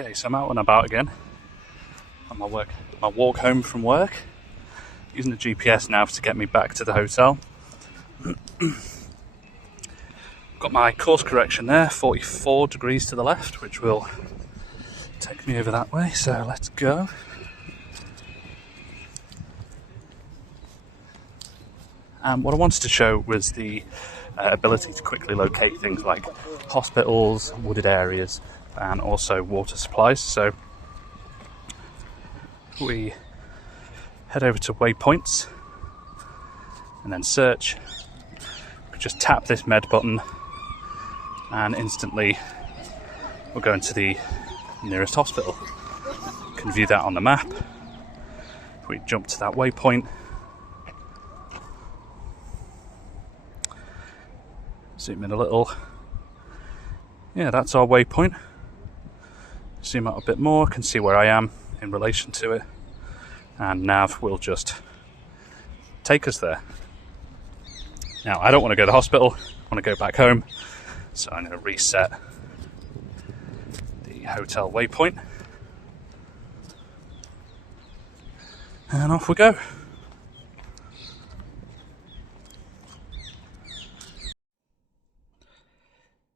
Okay, so I'm out and about again on my walk home from work, using the GPS now to get me back to the hotel. Got my course correction there, 44 degrees to the left, which will take me over that way, so let's go. And what I wanted to show was the ability to quickly locate things like hospitals, wooded areas, and also water supplies. So we head over to waypoints and then search. We just tap this med button and instantly we'll go into the nearest hospital. You can view that on the map. If we jump to that waypoint, zoom in a little. Yeah, that's our waypoint. Zoom out a bit more, can see where I am in relation to it, and nav will just take us there. Now, I don't want to go to the hospital, I want to go back home, so I'm going to reset the hotel waypoint, and off we go.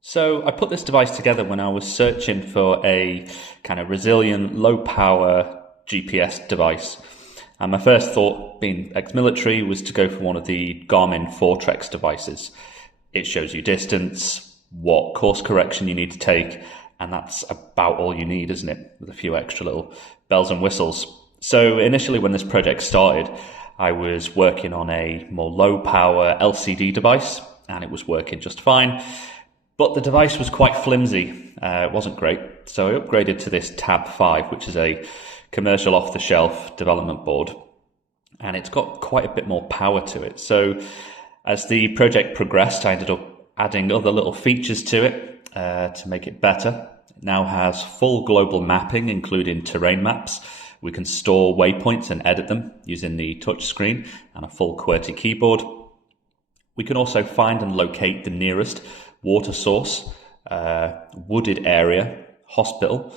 So I put this device together when I was searching for a kind of resilient, low power GPS device. And my first thought, being ex-military, was to go for one of the Garmin Fortrex devices. It shows you distance, what course correction you need to take, and that's about all you need, isn't it? With a few extra little bells and whistles. So initially when this project started, I was working on a more low power LCD device, and it was working just fine. But the device was quite flimsy, it wasn't great, so I upgraded to this Tab 5, which is a commercial off-the-shelf development board, and it's got quite a bit more power to it. So as the project progressed, I ended up adding other little features to it to make it better. It now has full global mapping, including terrain maps. We can store waypoints and edit them using the touchscreen and a full QWERTY keyboard. We can also find and locate the nearest water source, wooded area, hospital,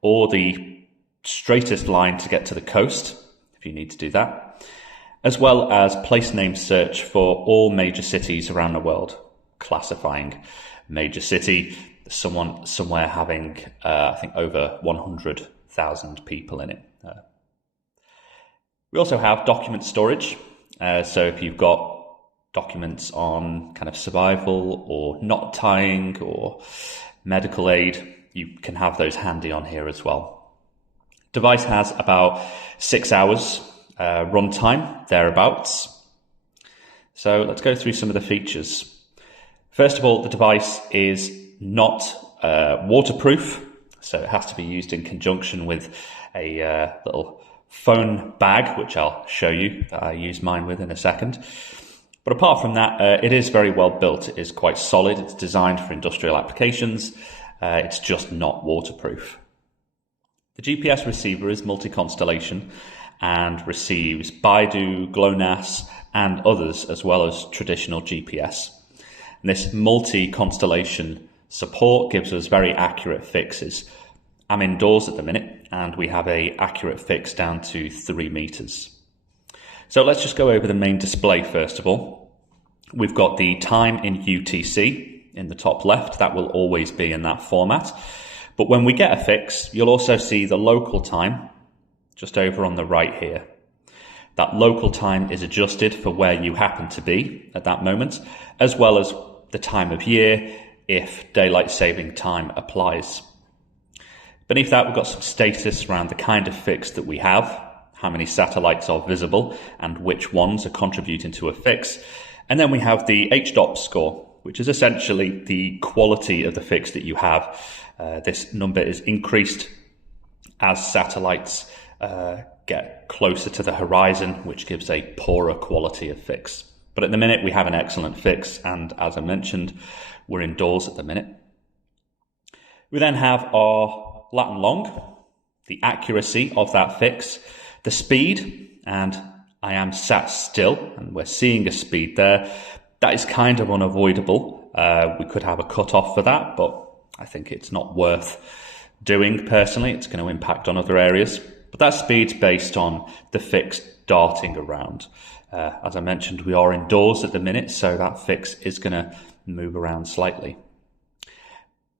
or the straightest line to get to the coast, if you need to do that, as well as place name search for all major cities around the world, classifying major city, somewhere having, I think, over 100,000 people in it. We also have document storage, so if you've got documents on kind of survival or knot tying or medical aid, you can have those handy on here as well. Device has about 6 hours runtime, thereabouts. So let's go through some of the features. First of all, the device is not waterproof, so it has to be used in conjunction with a little phone bag, which I'll show you that I use mine with in a second. But apart from that, it is very well built. It is quite solid. It's designed for industrial applications. It's just not waterproof. The GPS receiver is multi-constellation and receives Baidu, GLONASS, and others, as well as traditional GPS. And this multi-constellation support gives us very accurate fixes. I'm indoors at the minute, and we have an accurate fix down to 3 meters. So let's just go over the main display first of all. We've got the time in UTC in the top left. That will always be in that format. But when we get a fix, you'll also see the local time just over on the right here. That local time is adjusted for where you happen to be at that moment, as well as the time of year if daylight saving time applies. Beneath that, we've got some status around the kind of fix that we have, how many satellites are visible and which ones are contributing to a fix. And then we have the HDOP score, which is essentially the quality of the fix that you have. This number is increased as satellites get closer to the horizon, which gives a poorer quality of fix. But at the minute, we have an excellent fix, and as I mentioned, we're indoors at the minute. We then have our lat and long, the accuracy of that fix, the speed, and I am sat still, and we're seeing a speed there. That is kind of unavoidable. We could have a cut-off for that, but I think it's not worth doing personally. It's going to impact on other areas, but that speed's based on the fix darting around. As I mentioned, we are indoors at the minute, so that fix is going to move around slightly.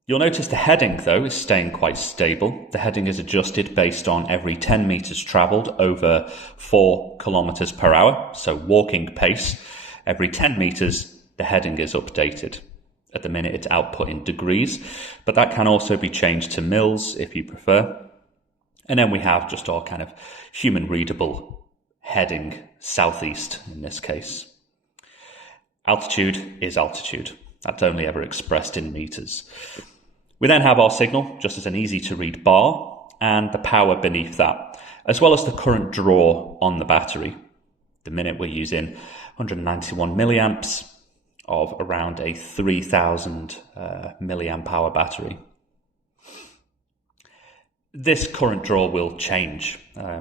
You'll notice the heading, though, is staying quite stable. The heading is adjusted based on every 10 meters traveled over 4 kilometers per hour, so walking pace. Every 10 meters, the heading is updated. At the minute, it's output in degrees, but that can also be changed to mils if you prefer. And then we have just our kind of human readable heading, southeast in this case. Altitude is altitude. That's only ever expressed in meters. We then have our signal, just as an easy to read bar, and the power beneath that, as well as the current draw on the battery. The minute we're using 191 milliamps of around a 3000 milliamp hour battery. This current draw will change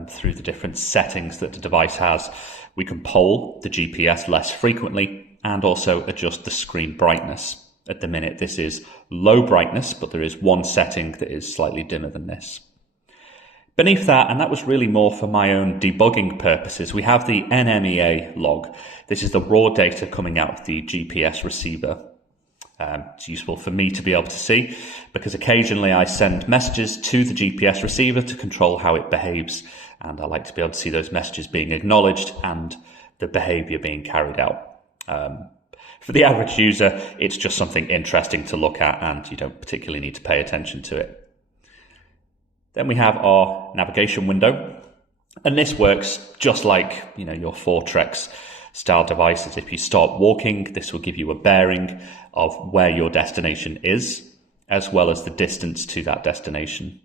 through the different settings that the device has. We can poll the GPS less frequently and also adjust the screen brightness. At the minute, this is low brightness, but there is one setting that is slightly dimmer than this. Beneath that, and that was really more for my own debugging purposes, we have the NMEA log. This is the raw data coming out of the GPS receiver. It's useful for me to be able to see because occasionally I send messages to the GPS receiver to control how it behaves, and I like to be able to see those messages being acknowledged and the behavior being carried out. For the average user, it's just something interesting to look at and you don't particularly need to pay attention to it. Then we have our navigation window, and this works just like your Fortrex style devices. If you start walking, this will give you a bearing of where your destination is, as well as the distance to that destination.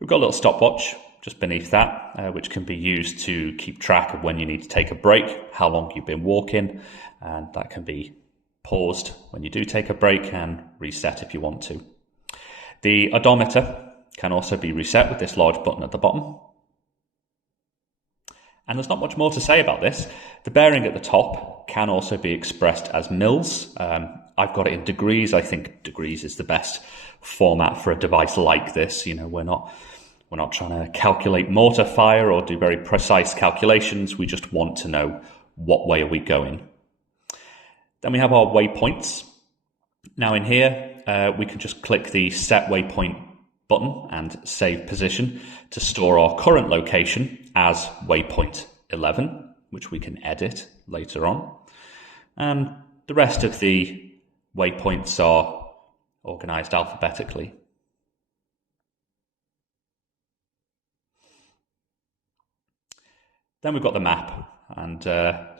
We've got a little stopwatch just beneath that, which can be used to keep track of when you need to take a break, how long you've been walking, and that can be paused when you do take a break and reset if you want to. The odometer can also be reset with this large button at the bottom. And there's not much more to say about this. The bearing at the top can also be expressed as mils. I've got it in degrees. I think degrees is the best format for a device like this. We're not trying to calculate mortar fire or do very precise calculations. We just want to know what way are we going. Then we have our waypoints. Now in here, we can just click the set waypoint button and save position to store our current location as waypoint 11, which we can edit later on. And the rest of the waypoints are organized alphabetically. Then we've got the map, and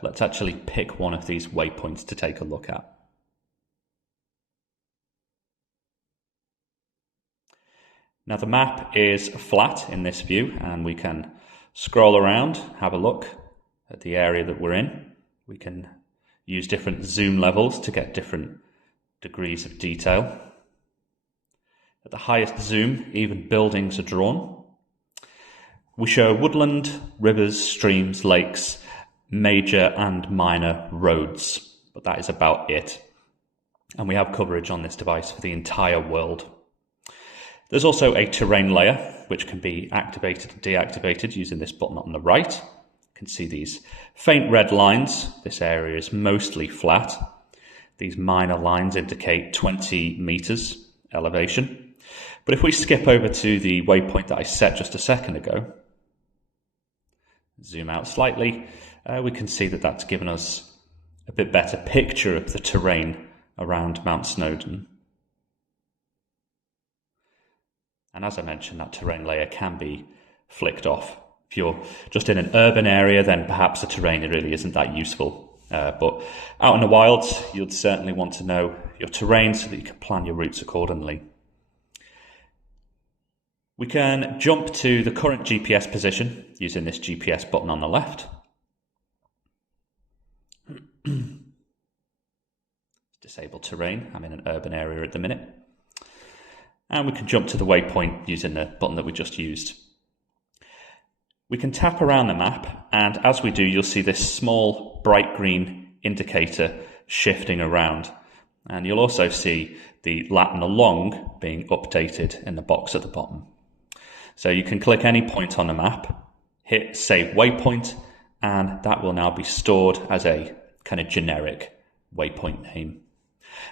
let's actually pick one of these waypoints to take a look at. Now the map is flat in this view, and we can scroll around, have a look at the area that we're in. We can use different zoom levels to get different degrees of detail. At the highest zoom, even buildings are drawn. We show woodland, rivers, streams, lakes, major and minor roads, but that is about it. And we have coverage on this device for the entire world. There's also a terrain layer, which can be activated and deactivated using this button on the right. You can see these faint red lines. This area is mostly flat. These minor lines indicate 20 meters elevation. But if we skip over to the waypoint that I set just a second ago, zoom out slightly, we can see that that's given us a bit better picture of the terrain around Mount Snowdon. And as I mentioned, that terrain layer can be flicked off. If you're just in an urban area, then perhaps the terrain really isn't that useful. But out in the wilds, you'd certainly want to know your terrain so that you can plan your routes accordingly. We can jump to the current GPS position using this GPS button on the left. Disable terrain. I'm in an urban area at the minute. And we can jump to the waypoint using the button that we just used. We can tap around the map, and as we do, you'll see this small bright green indicator shifting around. And you'll also see the lat and the long being updated in the box at the bottom. So you can click any point on the map, hit save waypoint, and that will now be stored as a kind of generic waypoint name.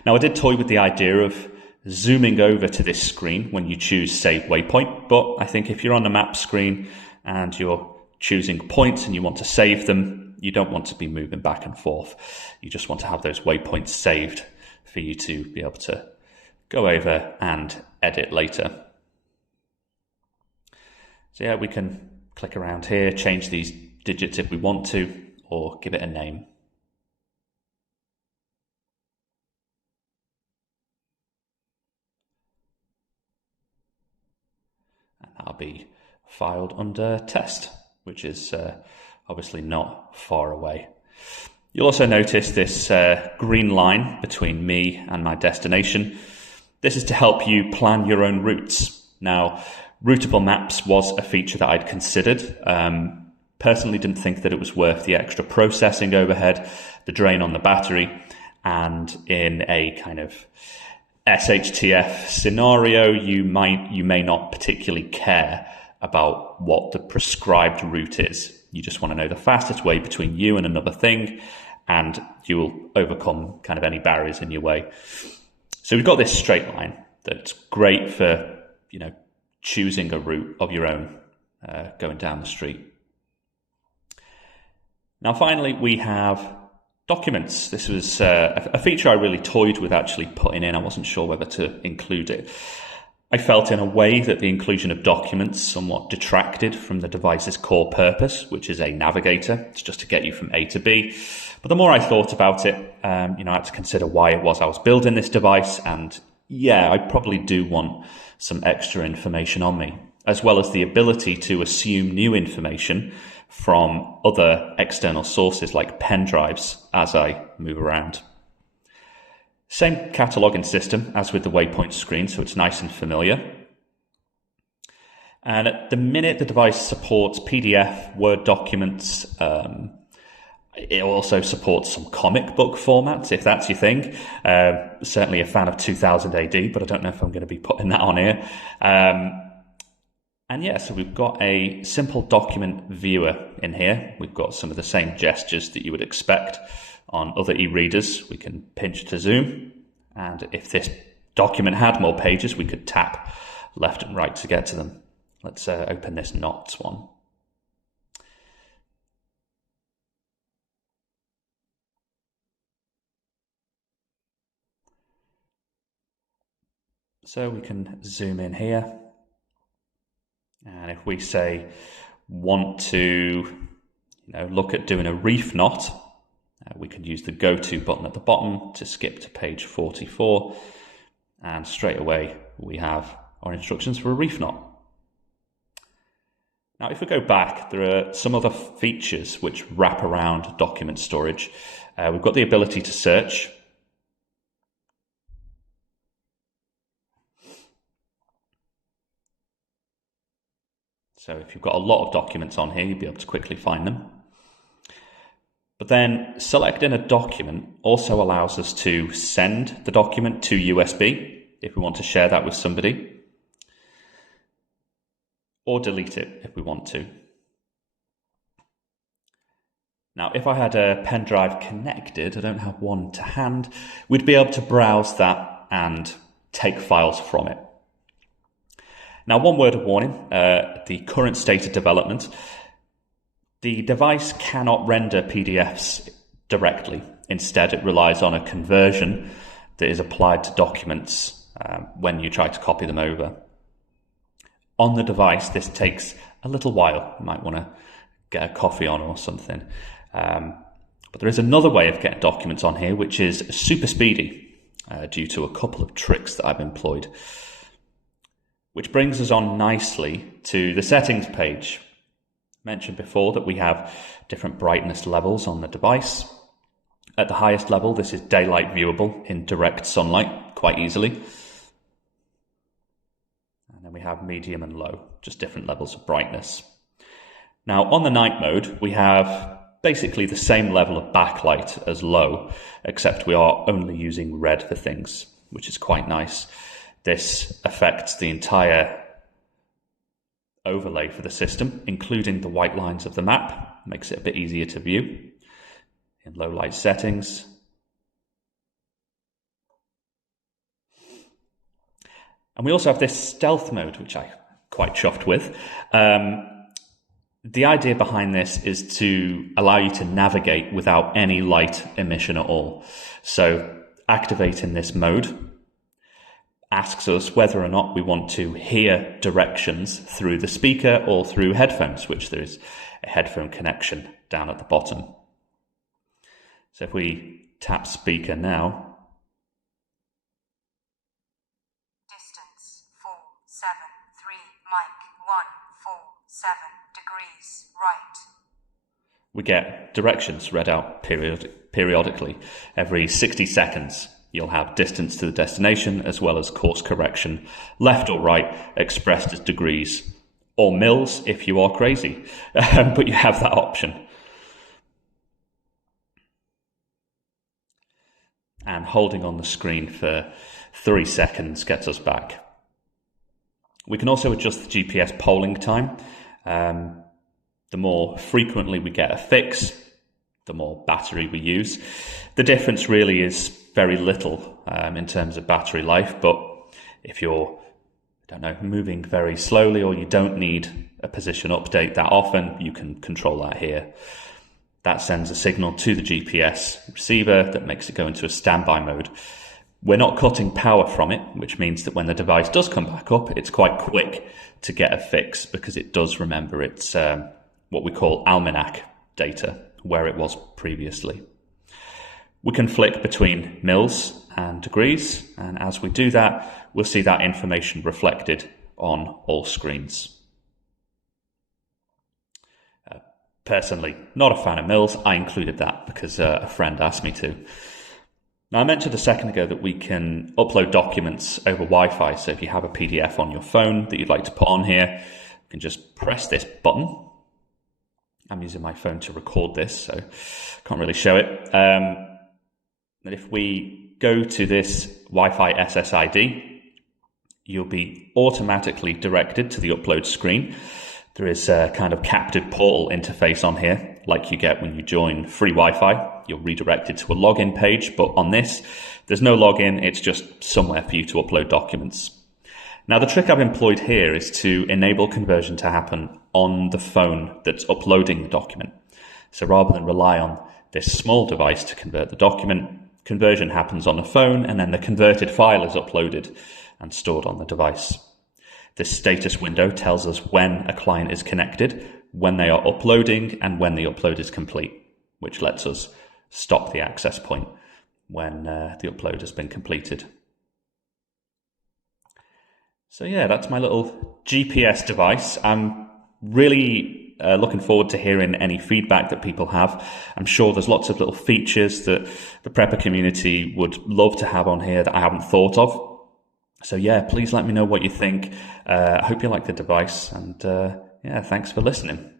Now, I did toy with the idea of zooming over to this screen when you choose save waypoint, but I think if you're on the map screen and you're choosing points and you want to save them, you don't want to be moving back and forth. You just want to have those waypoints saved for you to be able to go over and edit later. So yeah, we can click around here, change these digits if we want to, or give it a name. And that'll be filed under test, which is obviously not far away. You'll also notice this green line between me and my destination. This is to help you plan your own routes. Now, routable maps was a feature that I'd considered. Personally didn't think that it was worth the extra processing overhead, the drain on the battery, and in a kind of SHTF scenario, you may not particularly care about what the prescribed route is. You just want to know the fastest way between you and another thing, and you will overcome kind of any barriers in your way. So we've got this straight line that's great for, choosing a route of your own going down the street. Now, finally, we have documents. This was a feature I really toyed with actually putting in. I wasn't sure whether to include it. I felt in a way that the inclusion of documents somewhat detracted from the device's core purpose, which is a navigator. It's just to get you from A to B. But the more I thought about it, I had to consider why it was I was building this device. And yeah, I probably do want some extra information on me, as well as the ability to assume new information from other external sources like pen drives as I move around. Same cataloging system as with the waypoint screen, so it's nice and familiar. And at the minute, the device supports PDF, Word documents. It also supports some comic book formats, if that's your thing. Certainly a fan of 2000 AD, but I don't know if I'm going to be putting that on here. And yeah, so we've got a simple document viewer in here. We've got some of the same gestures that you would expect on other e-readers. We can pinch to zoom. And if this document had more pages, we could tap left and right to get to them. Let's open this knots one. So we can zoom in here. And if we say want to look at doing a reef knot, we can use the go to button at the bottom to skip to page 44. And straight away we have our instructions for a reef knot. Now, if we go back, there are some other features which wrap around document storage. We've got the ability to search. So if you've got a lot of documents on here, you'll be able to quickly find them. But then selecting a document also allows us to send the document to USB if we want to share that with somebody, or delete it if we want to. Now, if I had a pen drive connected, I don't have one to hand, we'd be able to browse that and take files from it. Now, one word of warning, the current state of development, the device cannot render PDFs directly. Instead, it relies on a conversion that is applied to documents when you try to copy them over. On the device, this takes a little while. You might want to get a coffee on or something. But there is another way of getting documents on here, which is super speedy due to a couple of tricks that I've employed. Which brings us on nicely to the settings page. Mentioned before that we have different brightness levels on the device. At the highest level, this is daylight viewable in direct sunlight quite easily. And then we have medium and low, just different levels of brightness. Now on the night mode, we have basically the same level of backlight as low, except we are only using red for things, which is quite nice. This affects the entire overlay for the system, including the white lines of the map. Makes it a bit easier to view in low light settings. And we also have this stealth mode, which I'm quite chuffed with. The idea behind this is to allow you to navigate without any light emission at all. So activating this mode asks us whether or not we want to hear directions through the speaker or through headphones, which there is a headphone connection down at the bottom. So if we tap speaker now, distance 473, mic 147 degrees right. we get directions read out periodically. Every 60 seconds, you'll have distance to the destination as well as course correction, left or right, expressed as degrees, or mils if you are crazy, but you have that option. And holding on the screen for 3 seconds gets us back. We can also adjust the GPS polling time. The more frequently we get a fix, the more battery we use. The difference really is very little in terms of battery life, but if you're, moving very slowly or you don't need a position update that often, you can control that here. That sends a signal to the GPS receiver that makes it go into a standby mode. We're not cutting power from it, which means that when the device does come back up, it's quite quick to get a fix because it does remember its what we call almanac data, where it was previously. We can flick between mils and degrees, and as we do that, we'll see that information reflected on all screens. Personally, not a fan of mils. I included that because a friend asked me to. Now, I mentioned a second ago that we can upload documents over Wi-Fi. So if you have a PDF on your phone that you'd like to put on here, you can just press this button. I'm using my phone to record this, so can't really show it. And if we go to this Wi-Fi SSID, you'll be automatically directed to the upload screen. There is a kind of captive portal interface on here, like you get when you join free Wi-Fi. You're redirected to a login page, but on this, there's no login. It's just somewhere for you to upload documents. Now, the trick I've employed here is to enable conversion to happen on the phone that's uploading the document. So rather than rely on this small device to convert the document, conversion happens on the phone, and then the converted file is uploaded and stored on the device. This status window tells us when a client is connected, when they are uploading, and when the upload is complete, which lets us stop the access point when the upload has been completed. So yeah, that's my little GPS device. I'm really looking forward to hearing any feedback that people have. I'm sure there's lots of little features that the prepper community would love to have on here that I haven't thought of. So yeah, please let me know what you think. I hope you like the device, and yeah, thanks for listening.